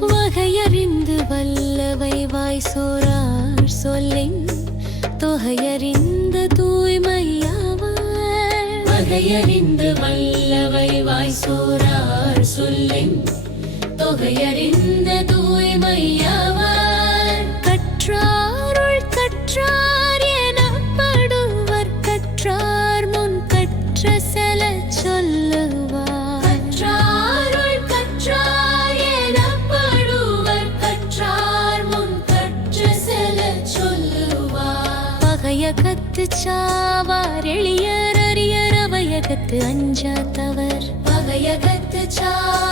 வகையறிந்து வல்லவை வாய் சோரார் சொல்லின் தொகையறிந்த தூய்மையாவார். வகையறிந்து வல்லவை வாய் சோரார் சொல்லின் தொகையறிந்த தூய்மையாவார். கற்றாருள் கற்றார் எனப்படுவர். கற்றார் முன் கற்ற செல சொல்லுவார். கற்றாருள் கற்றார் எனப்படுவர். கற்றார் முன் கற்ற செல சொல்லுவார். பகைய கத்து சாவார் எளியர் அரியர் அவையகத்து அஞ்சாதவர். பகையகத்து சா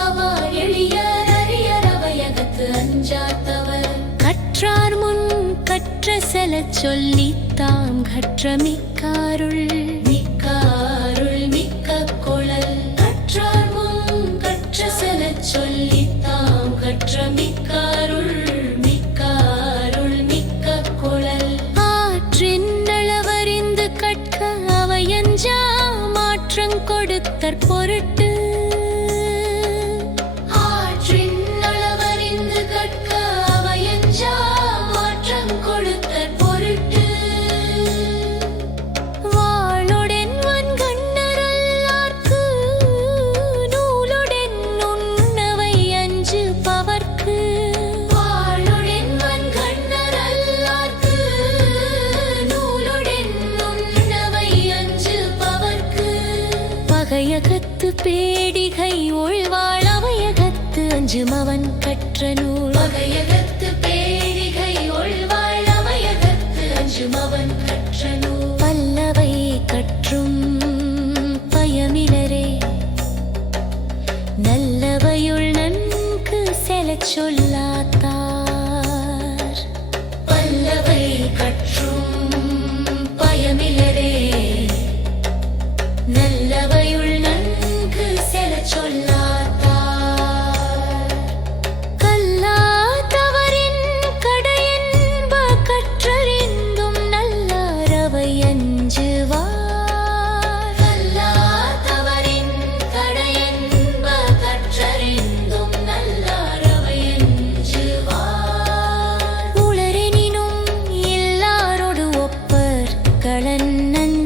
செல சொல்லி தாம் கற்ற மிக்காருள் மிக்காருள் மிக்க குழல். கற்றார் முன் கற்ற செல சொல்லி தாம் கற்ற மிக்காருள் மிக்காருள் மிக்க குழல். ஆற்றின் அளவறிந்து கற்க அவையஞ்சா மாற்றங் கொடுத்தற் பொருட்டு பகையகத்து பேடிகை ஒழ்வாள் அவையகத்து அஞ்சுமவன் கற்ற நூல். பகையகத்து பேடிகை ஒழ்வாள் அவையகத்து அஞ்சுமவன் கற்ற நூல். பல்லவை கற்றும் பயமிலரே. நல்லவையுள் நன்கு செலச் சொல்லாத